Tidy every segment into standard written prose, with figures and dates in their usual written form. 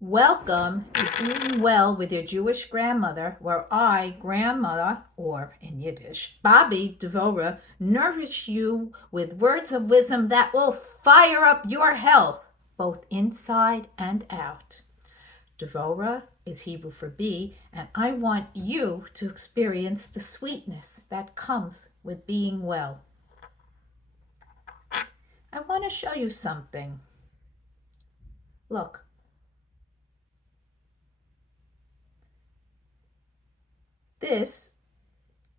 Welcome to Eating Well with your Jewish grandmother, where I, grandmother, or in Yiddish, Bobby Devorah, nourish you with words of wisdom that will fire up your health, both inside and out. Devorah is Hebrew for bee, and I want you to experience the sweetness that comes with being well. I want to show you something. Look. This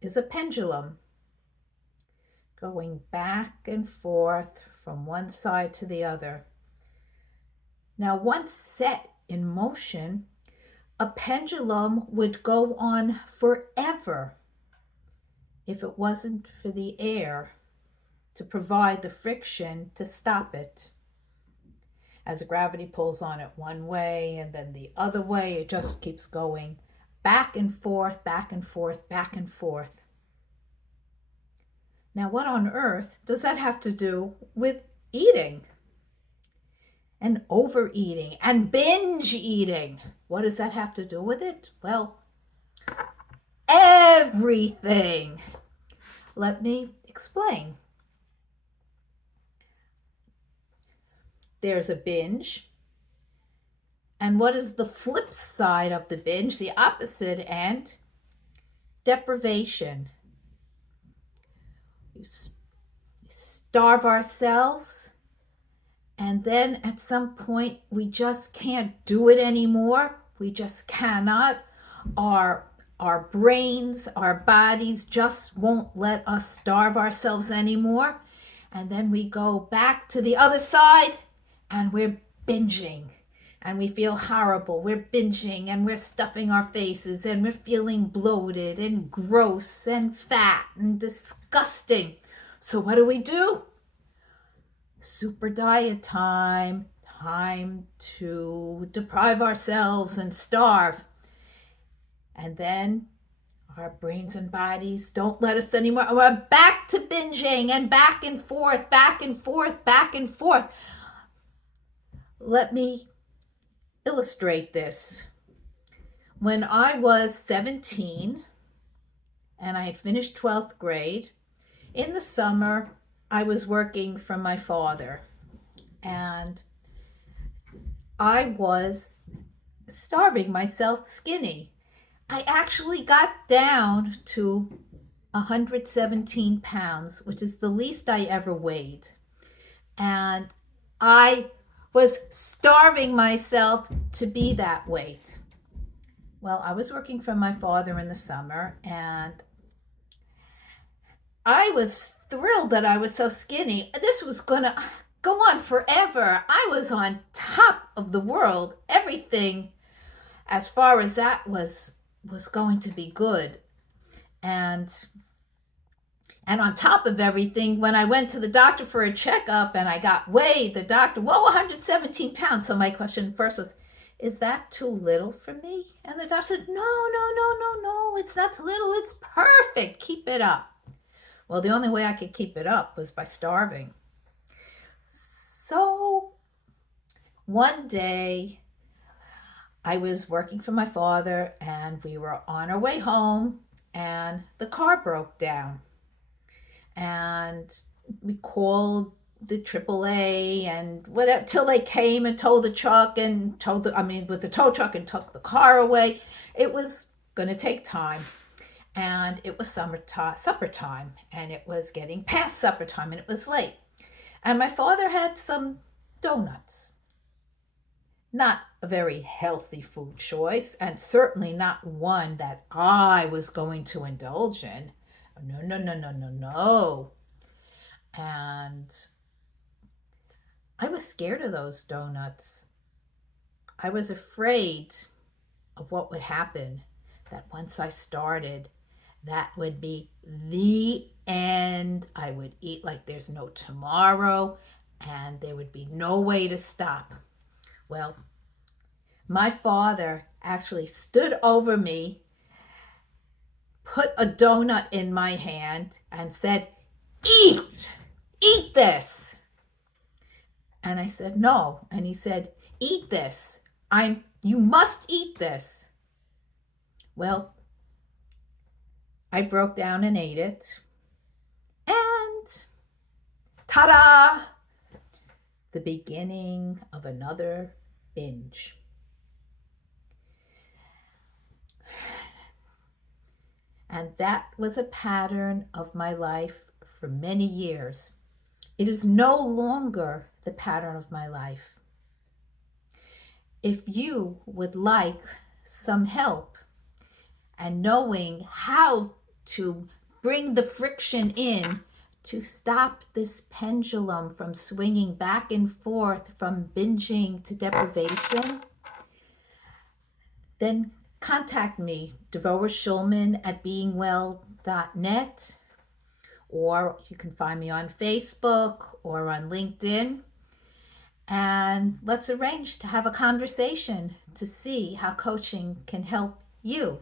is a pendulum going back and forth from one side to the other. Now, once set in motion, a pendulum would go on forever if it wasn't for the air to provide the friction to stop it. As gravity pulls on it one way and then the other way, it just keeps going back and forth, back and forth, back and forth. Now, what on earth does that have to do with eating and overeating and binge eating? What does that have to do with it? Well, everything. Let me explain. There's a binge. And what is the flip side of the binge, the opposite end? Deprivation. We starve ourselves, and then at some point we just can't do it anymore. We just cannot. Our brains, our bodies just won't let us starve ourselves anymore. And then we go back to the other side and we're binging. And we feel horrible. We're binging and we're stuffing our faces and we're feeling bloated and gross and fat and disgusting. So what do? Super diet time. Time to deprive ourselves and starve. And then our brains and bodies don't let us anymore. We're back to binging and back and forth, back and forth, back and forth. Let me illustrate this. When I was 17 and I had finished 12th grade, in the summer I was working for my father and I was starving myself skinny. I actually got down to 117 pounds, which is the least I ever weighed. And I was starving myself to be that weight. Well, I was working for my father in the summer, and I was thrilled that I was so skinny. This was going to go on forever. I was on top of the world. Everything, as far as that was going to be good. And on top of everything, when I went to the doctor for a checkup and I got weighed, the doctor, 117 pounds. So my question first was, is that too little for me? And the doctor said, no, it's not too little. It's perfect. Keep it up. Well, the only way I could keep it up was by starving. So one day I was working for my father and we were on our way home and the car broke down. And we called the AAA and whatever till they came and towed the truck and with the tow truck and took the car away. It was going to take time, and it was supper time, and it was getting past supper time, and it was late. And my father had some donuts. Not a very healthy food choice, and certainly not one that I was going to indulge in. No. And I was scared of those donuts. I was afraid of what would happen, that once I started, that would be the end. I would eat like there's no tomorrow, and there would be no way to stop. Well, my father actually stood over me, put a donut in my hand and said, eat this. And I said, no. And he said, eat this. You must eat this. Well, I broke down and ate it. And ta-da! The beginning of another binge. And that was a pattern of my life for many years. It is no longer the pattern of my life. If you would like some help and knowing how to bring the friction in to stop this pendulum from swinging back and forth from binging to deprivation, then contact me, devorahshulman at beingwell.net, or you can find me on Facebook or on LinkedIn. And let's arrange to have a conversation to see how coaching can help you.